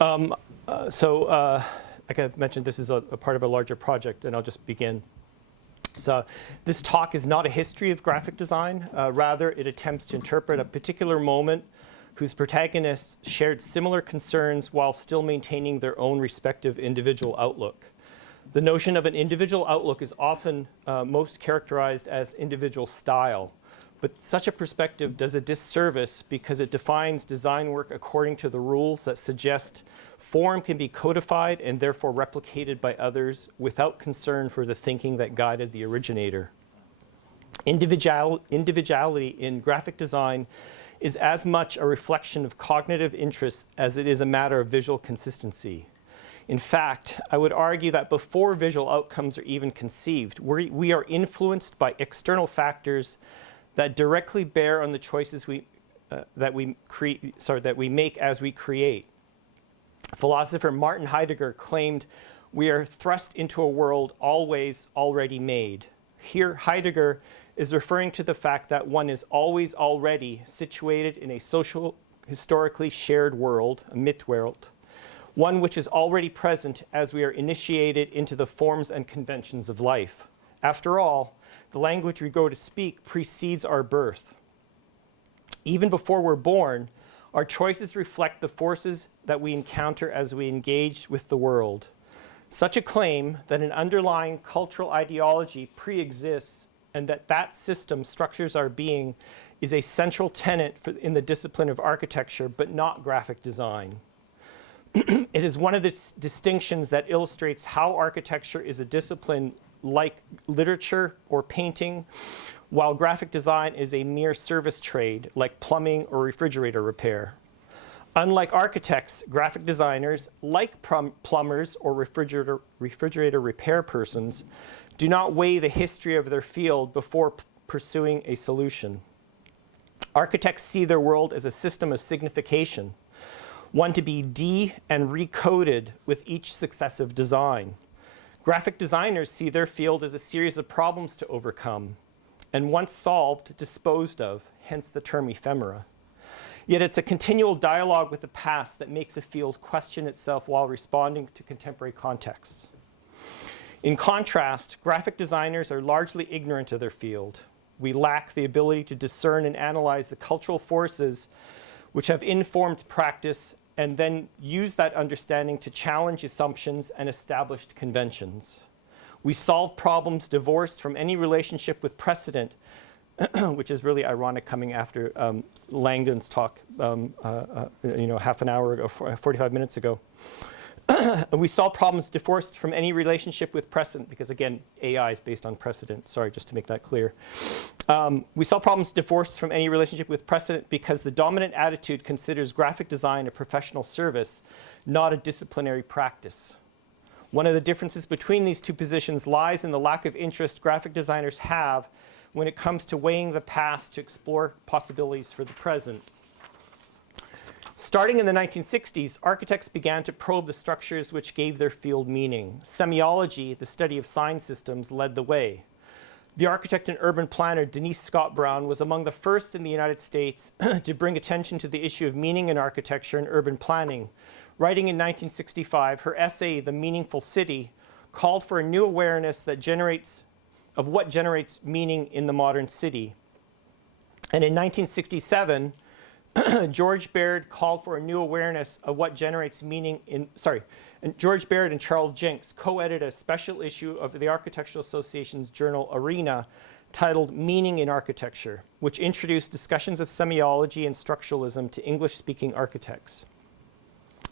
Like I've mentioned, this is a part of a larger project, and I'll just begin. So this talk is not a history of graphic design. Rather, it attempts to interpret a particular moment whose protagonists shared similar concerns while still maintaining their own respective individual outlook. The notion of an individual outlook is often most characterized as individual style. But such a perspective does a disservice because it defines design work according to the rules that suggest form can be codified and therefore replicated by others without concern for the thinking that guided the originator. Individuality in graphic design is as much a reflection of cognitive interests as it is a matter of visual consistency. In fact, I would argue that before visual outcomes are even conceived, we are influenced by external factors that directly bear on the choices that we make as we create. Philosopher Martin Heidegger claimed we are thrust into a world always already made. Here, Heidegger is referring to the fact that one is always already situated in a social, historically shared world, a myth world, one which is already present as we are initiated into the forms and conventions of life. After all, the language we go to speak precedes our birth. Even before we're born, our choices reflect the forces that we encounter as we engage with the world. Such a claim that an underlying cultural ideology pre-exists and that system structures our being is a central tenet in the discipline of architecture, but not graphic design. It is one of the distinctions that illustrates how architecture is a discipline like literature or painting, while graphic design is a mere service trade like plumbing or refrigerator repair. Unlike architects, graphic designers, like plumbers or refrigerator repair persons, do not weigh the history of their field before pursuing a solution. Architects see their world as a system of signification, one to be and recoded with each successive design. Graphic designers see their field as a series of problems to overcome, and once solved, disposed of, hence the term ephemera. Yet it's a continual dialogue with the past that makes a field question itself while responding to contemporary contexts. In contrast, graphic designers are largely ignorant of their field. We lack the ability to discern and analyze the cultural forces which have informed practice and then use that understanding to challenge assumptions and established conventions. We solve problems divorced from any relationship with precedent, which is really ironic coming after Langdon's talk half an hour ago, 45 minutes ago. We solve problems divorced from any relationship with precedent, because again, AI is based on precedent. Sorry, just to make that clear. We solve problems divorced from any relationship with precedent because the dominant attitude considers graphic design a professional service, not a disciplinary practice. One of the differences between these two positions lies in the lack of interest graphic designers have when it comes to weighing the past to explore possibilities for the present. Starting in the 1960s, architects began to probe the structures which gave their field meaning. Semiology, the study of sign systems, led the way. The architect and urban planner Denise Scott Brown was among the first in the United States to bring attention to the issue of meaning in architecture and urban planning. Writing in 1965, her essay, The Meaningful City, called for a new awareness of what generates meaning in the modern city. And in 1967, George Baird called for a new awareness of what generates meaning and George Baird and Charles Jenks co-edited a special issue of the Architectural Association's journal Arena titled Meaning in Architecture, which introduced discussions of semiology and structuralism to English-speaking architects.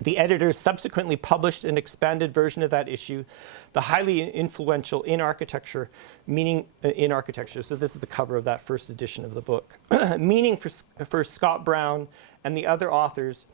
The editors subsequently published an expanded version of that issue, the highly influential In Architecture, Meaning in Architecture. So this is the cover of that first edition of the book. Meaning for Scott Brown and the other authors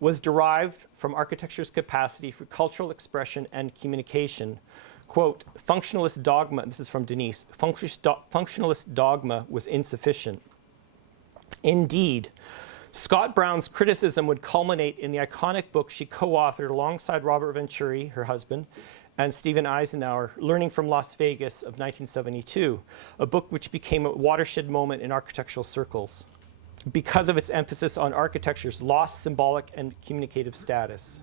was derived from architecture's capacity for cultural expression and communication. Quote, functionalist dogma, this is from Denise, functionalist dogma was insufficient. Indeed, Scott Brown's criticism would culminate in the iconic book she co-authored alongside Robert Venturi, her husband, and Stephen Eisenhower, Learning from Las Vegas of 1972, a book which became a watershed moment in architectural circles because of its emphasis on architecture's lost symbolic and communicative status.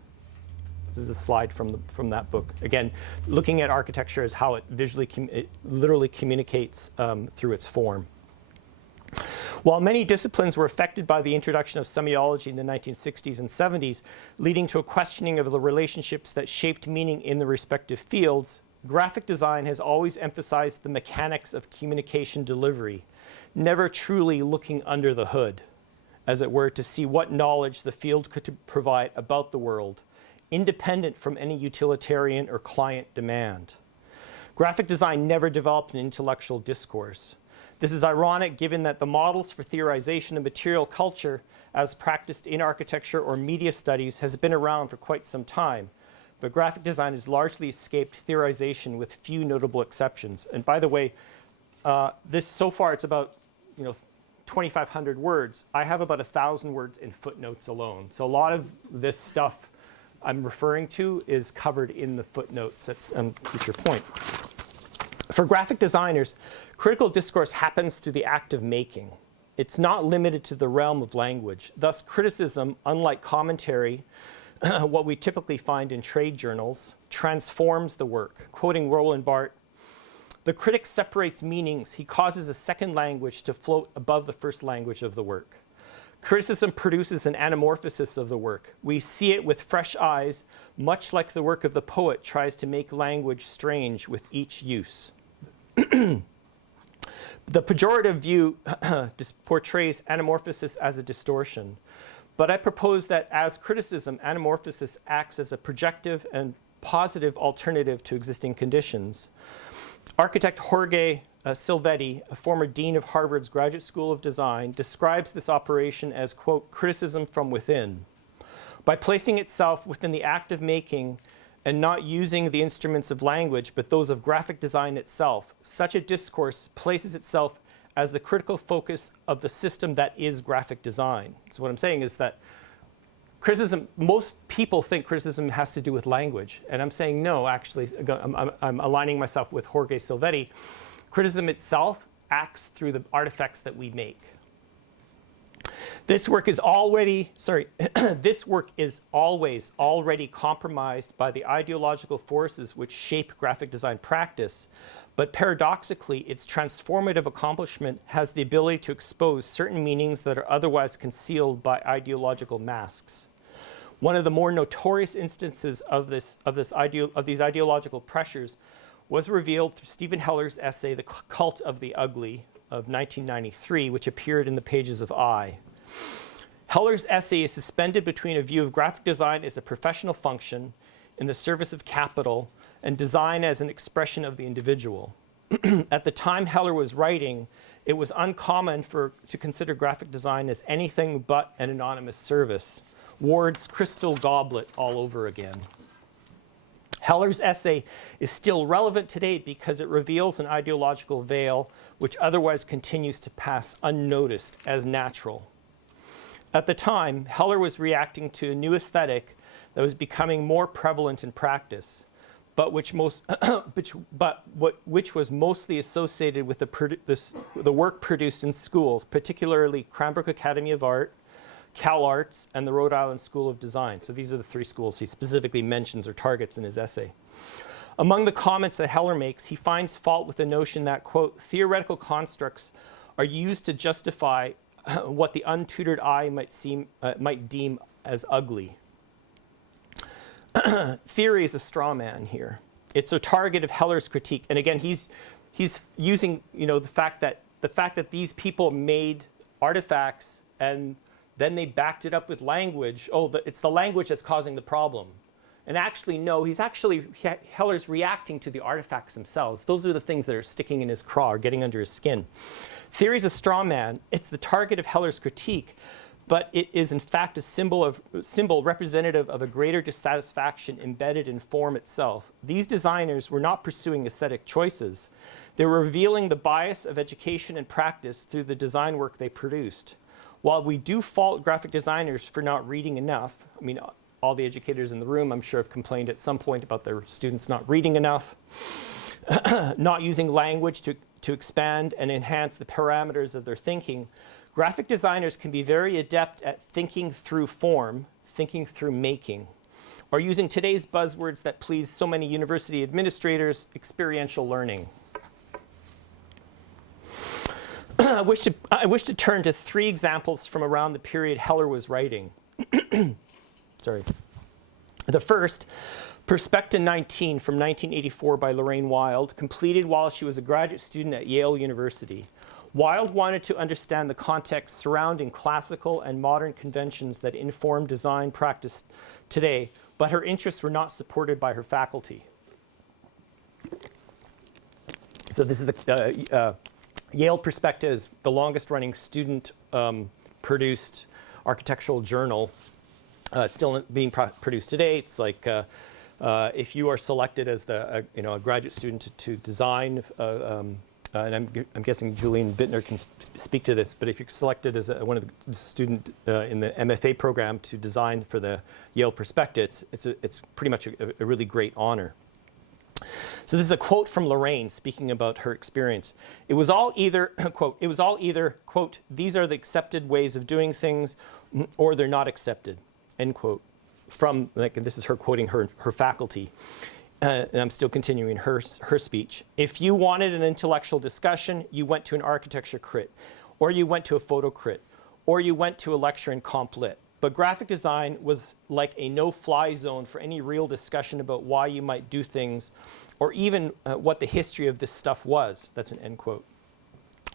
This is a slide from that book. Again, looking at architecture as how it visually, it literally communicates through its form. While many disciplines were affected by the introduction of semiology in the 1960s and 70s, leading to a questioning of the relationships that shaped meaning in the respective fields, graphic design has always emphasized the mechanics of communication delivery, never truly looking under the hood, as it were, to see what knowledge the field could provide about the world, independent from any utilitarian or client demand. Graphic design never developed an intellectual discourse. This is ironic given that the models for theorization of material culture as practiced in architecture or media studies has been around for quite some time. But graphic design has largely escaped theorization with few notable exceptions. And by the way, so far it's about 2,500 words. I have about 1,000 words in footnotes alone. So a lot of this stuff I'm referring to is covered in the footnotes. That's a future point. For graphic designers, critical discourse happens through the act of making. It's not limited to the realm of language. Thus, criticism, unlike commentary, what we typically find in trade journals, transforms the work. Quoting Roland Barthes, "The critic separates meanings. He causes a second language to float above the first language of the work. Criticism produces an anamorphosis of the work. We see it with fresh eyes, much like the work of the poet tries to make language strange with each use." The pejorative view portrays anamorphosis as a distortion. But I propose that as criticism, anamorphosis acts as a projective and positive alternative to existing conditions. Architect Jorge Silvetti, a former dean of Harvard's Graduate School of Design, describes this operation as, quote, criticism from within. By placing itself within the act of making and not using the instruments of language, but those of graphic design itself, such a discourse places itself as the critical focus of the system that is graphic design. So what I'm saying is that criticism, most people think criticism has to do with language. And I'm saying no, actually, I'm aligning myself with Jorge Silvetti. Criticism itself acts through the artifacts that we make. This work is always already compromised by the ideological forces which shape graphic design practice, but paradoxically, its transformative accomplishment has the ability to expose certain meanings that are otherwise concealed by ideological masks. One of the more notorious instances of these ideological pressures was revealed through Stephen Heller's essay, The Cult of the Ugly, of 1993, which appeared in the pages of I. Heller's essay is suspended between a view of graphic design as a professional function in the service of capital and design as an expression of the individual. At the time Heller was writing, it was uncommon to consider graphic design as anything but an anonymous service. Ward's Crystal Goblet all over again. Heller's essay is still relevant today because it reveals an ideological veil which otherwise continues to pass unnoticed as natural. At the time, Heller was reacting to a new aesthetic that was becoming more prevalent in practice, but which was mostly associated with the work produced in schools, particularly Cranbrook Academy of Art, Cal Arts, and the Rhode Island School of Design. So these are the three schools he specifically mentions or targets in his essay. Among the comments that Heller makes, he finds fault with the notion that, quote, theoretical constructs are used to justify what the untutored eye might deem as ugly. Theory is a straw man here. It's a target of Heller's critique. And again, he's using the fact that these people made artifacts and then they backed it up with language. It's the language that's causing the problem. And actually, no, Heller's reacting to the artifacts themselves. Those are the things that are sticking in his craw or getting under his skin. Theory is a straw man. It's the target of Heller's critique, but it is in fact a symbol representative of a greater dissatisfaction embedded in form itself. These designers were not pursuing aesthetic choices. They were revealing the bias of education and practice through the design work they produced. While we do fault graphic designers for not reading enough, I mean, all the educators in the room, I'm sure, have complained at some point about their students not reading enough, not using language to expand and enhance the parameters of their thinking. Graphic designers can be very adept at thinking through form, thinking through making. or using today's buzzwords that please so many university administrators, experiential learning. I wish to turn to 3 examples from around the period Heller was writing. Sorry. The first, Perspecta 19 from 1984 by Lorraine Wild, completed while she was a graduate student at Yale University. Wild wanted to understand the context surrounding classical and modern conventions that inform design practice today, but her interests were not supported by her faculty. So this is the Yale Perspecta is the longest running student produced architectural journal. It's still being produced today. It's like if you are selected as a graduate student to design, and I'm guessing Julian Bittner can speak to this, but if you're selected as one of the student in the MFA program to design for the Yale Perspecta, it's pretty much a really great honor. So this is a quote from Lorraine speaking about her experience. It was all either, quote, it was all either, quote, these are the accepted ways of doing things, or they're not accepted, end quote. From, like, and this is her quoting her faculty. And I'm still continuing her speech. If you wanted an intellectual discussion, you went to an architecture crit, or you went to a photo crit, or you went to a lecture in comp lit. But graphic design was like a no-fly zone for any real discussion about why you might do things, or even what the history of this stuff was. That's an end quote.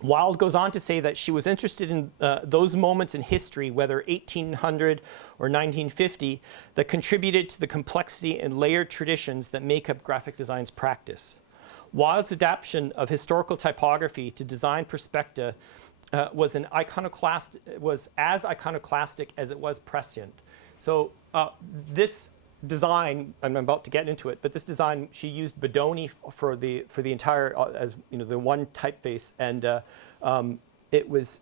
Wild goes on to say that she was interested in those moments in history, whether 1800 or 1950, that contributed to the complexity and layered traditions that make up graphic design's practice. Wild's adaptation of historical typography to design perspecta was as iconoclastic as it was prescient. So this design, I'm about to get into it, but this design, she used Bodoni for the entire, as you know, the one typeface, and it was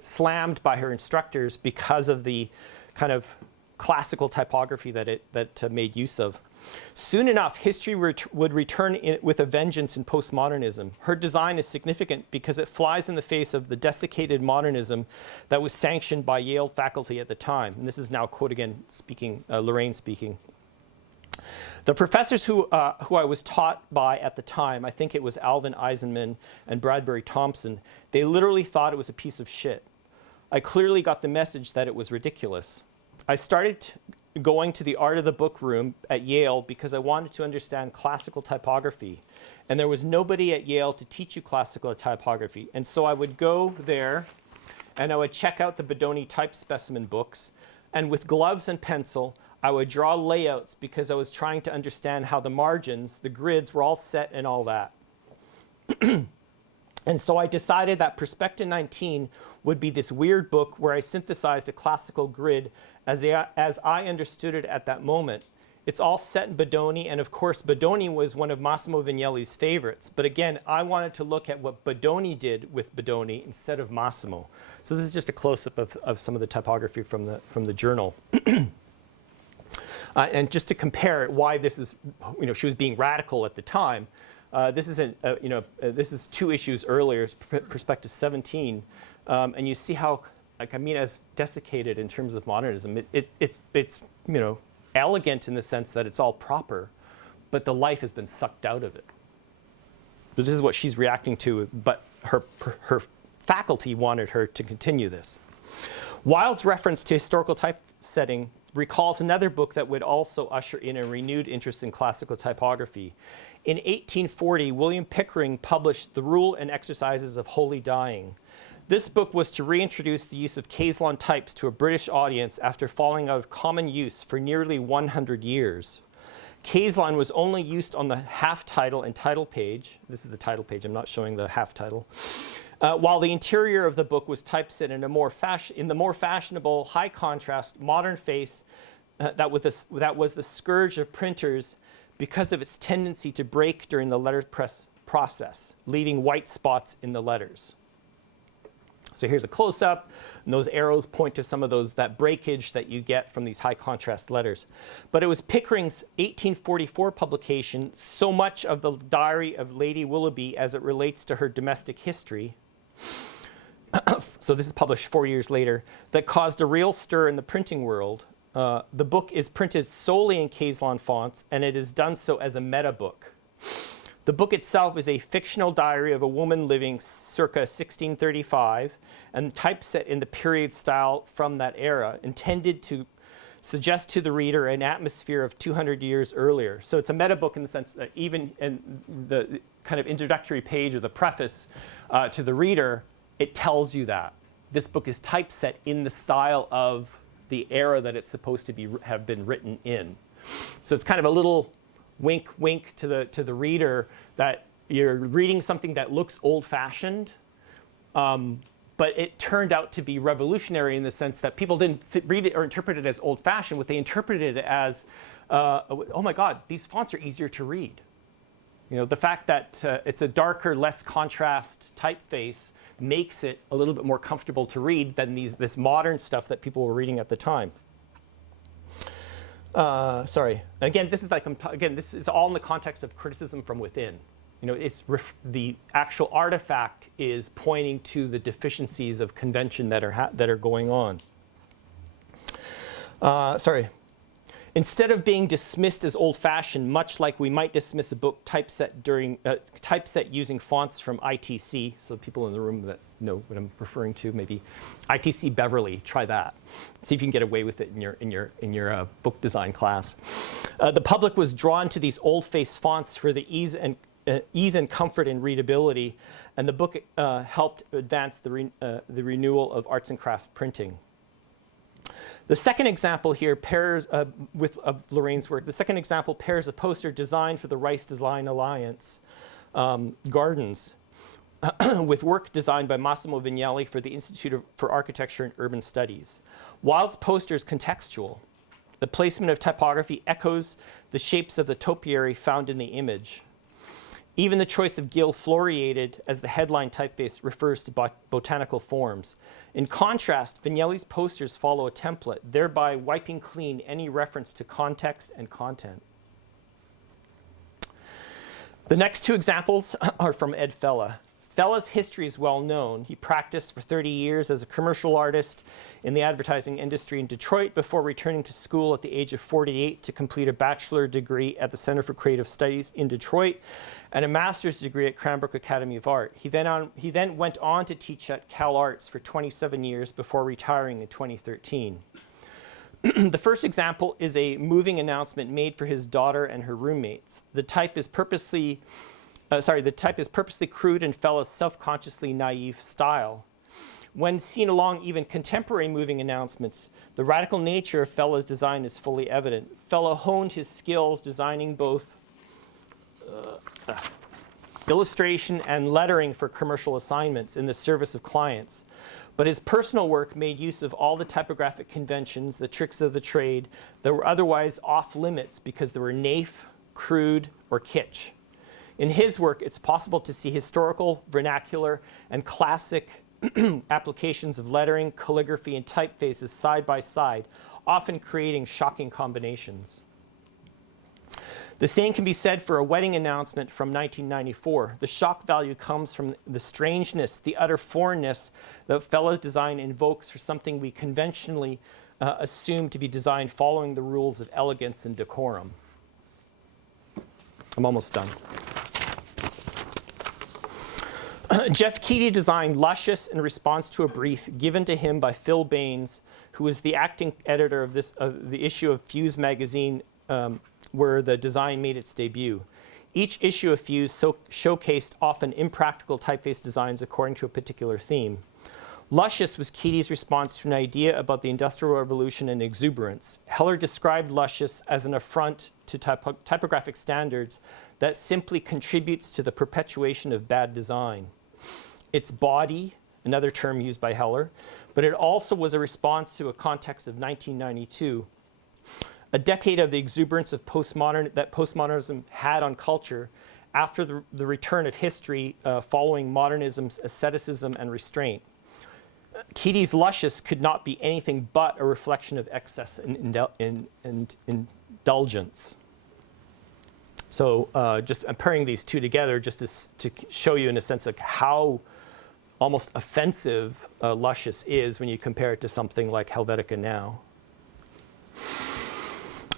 slammed by her instructors because of the kind of classical typography that it made use of. Soon enough, history would return with a vengeance in postmodernism. Her design is significant because it flies in the face of the desiccated modernism that was sanctioned by Yale faculty at the time. And this is now, quote again, speaking, Lorraine speaking. The professors who I was taught by at the time, I think it was Alvin Eisenman and Bradbury Thompson, they literally thought it was a piece of shit. I clearly got the message that it was ridiculous. I started going to the Art of the Book room at Yale because I wanted to understand classical typography. And there was nobody at Yale to teach you classical typography. And so I would go there and I would check out the Bodoni type specimen books. And with gloves and pencil, I would draw layouts because I was trying to understand how the margins, the grids, were all set and all that. And so I decided that Perspecta 19 would be this weird book where I synthesized a classical grid as I understood it at that moment. It's all set in Bodoni, and of course Bodoni was one of Massimo Vignelli's favorites. But again, I wanted to look at what Bodoni did with Bodoni instead of Massimo. So this is just a close-up of some of the typography from the journal. And just to compare why this is, you know, she was being radical at the time. This is 2 issues earlier, it's Perspecta 17, and you see how, like, I mean, as desiccated in terms of modernism, it's, you know, elegant in the sense that it's all proper, but the life has been sucked out of it. But this is what she's reacting to, but her faculty wanted her to continue this. Wild's reference to historical typesetting recalls another book that would also usher in a renewed interest in classical typography. In 1840, William Pickering published The Rule and Exercises of Holy Dying. This book was to reintroduce the use of Caslon types to a British audience after falling out of common use for nearly 100 years. Caslon was only used on the half title and title page. This is the title page, I'm not showing the half title. While the interior of the book was typeset in the more fashionable, high contrast, modern face that was the scourge of printers because of its tendency to break during the letterpress process, leaving white spots in the letters. So here's a close-up, and those arrows point to some of that breakage that you get from these high contrast letters. But it was Pickering's 1844 publication, so much of the Diary of Lady Willoughby as it relates to her domestic history, so this is published 4 years later, that caused a real stir in the printing world. The book is printed solely in Caslon fonts, and it is done so as a meta book. The book itself is a fictional diary of a woman living circa 1635 and typeset in the period style from that era, intended to suggest to the reader an atmosphere of 200 years earlier. So it's a meta book in the sense that even in the kind of introductory page or the preface to the reader, it tells you that this book is typeset in the style of the era that it's supposed to have been written in. So it's kind of a little wink, wink to the reader that you're reading something that looks old-fashioned, but it turned out to be revolutionary in the sense that people didn't read it or interpret it as old-fashioned. What they interpreted it as, oh my God, these fonts are easier to read. You know, the fact that it's a darker, less contrast typeface makes it a little bit more comfortable to read than this modern stuff that people were reading at the time. Sorry. Again, this is all in the context of criticism from within. You know, it's the actual artifact is pointing to the deficiencies of convention that are going on. Sorry. Instead of being dismissed as old-fashioned, much like we might dismiss a book typeset using fonts from ITC, so people in the room that know what I'm referring to, maybe ITC Beverly, try that. See if you can get away with it in your book design class. The public was drawn to these old-faced fonts for the ease and comfort and readability, and the book helped advance the renewal of arts and craft printing. The second example here pairs of Lorraine's work. The second example pairs a poster designed for the Rice Design Alliance Gardens with work designed by Massimo Vignelli for the Institute for Architecture and Urban Studies. While its poster is contextual, the placement of typography echoes the shapes of the topiary found in the image. Even the choice of gill floriated as the headline typeface refers to botanical forms. In contrast, Vignelli's posters follow a template, thereby wiping clean any reference to context and content. The next two examples are from Ed Fella. Fella's history is well known. He practiced for 30 years as a commercial artist in the advertising industry in Detroit before returning to school at the age of 48 to complete a bachelor degree at the Center for Creative Studies in Detroit and a master's degree at Cranbrook Academy of Art. He then went on to teach at Cal Arts for 27 years before retiring in 2013. The first example is a moving announcement made for his daughter and her roommates. The type is purposely crude and Fella's self-consciously naive style. When seen along even contemporary moving announcements, the radical nature of Fella's design is fully evident. Fella honed his skills designing both illustration and lettering for commercial assignments in the service of clients. But his personal work made use of all the typographic conventions, the tricks of the trade, that were otherwise off limits because they were naif, crude, or kitsch. In his work, it's possible to see historical, vernacular, and classic applications of lettering, calligraphy, and typefaces side by side, often creating shocking combinations. The same can be said for a wedding announcement from 1994. The shock value comes from the strangeness, the utter foreignness that Fella's design invokes for something we conventionally assume to be designed following the rules of elegance and decorum. I'm almost done. Jeff Keaty designed Luscious in response to a brief given to him by Phil Baines, who was the acting editor of the issue of Fuse magazine where the design made its debut. Each issue of Fuse showcased often impractical typeface designs according to a particular theme. Luscious was Keaty's response to an idea about the Industrial Revolution and exuberance. Heller described Luscious as an affront to typographic standards that simply contributes to the perpetuation of bad design. Its body, another term used by Heller, but it also was a response to a context of 1992, a decade of the exuberance of that postmodernism had on culture after the return of history following modernism's asceticism and restraint. Keaty's Luscious could not be anything but a reflection of excess and indulgence. So just I'm pairing these two together just to show you in a sense like how almost offensive Luscious is when you compare it to something like Helvetica Now.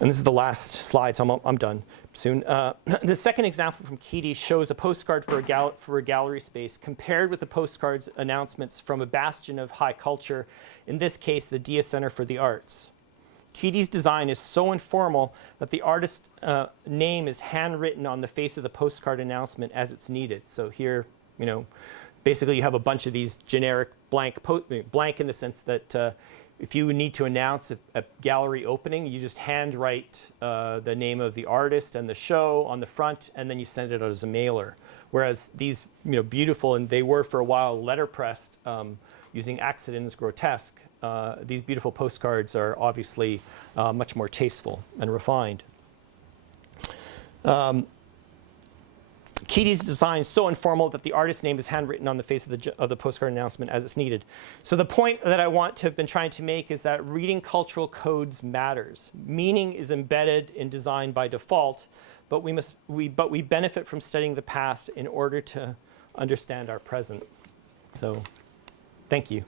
And this is the last slide, so I'm done soon. The second example from Keedy shows a postcard for a gallery space compared with the postcards announcements from a bastion of high culture, in this case, the Dia Center for the Arts. Keedy's design is so informal that the artist's name is handwritten on the face of the postcard announcement as it's needed. So here, basically you have a bunch of these generic blank in the sense that if you need to announce a gallery opening, you just handwrite the name of the artist and the show on the front, and then you send it out as a mailer. Whereas these, beautiful, and they were for a while letterpressed using Accidens Grotesque, these beautiful postcards are obviously much more tasteful and refined. Keedy's design is so informal that the artist's name is handwritten on the face of the postcard announcement as it's needed. So the point that I want to have been trying to make is that reading cultural codes matters. Meaning is embedded in design by default, but we benefit from studying the past in order to understand our present. So, thank you.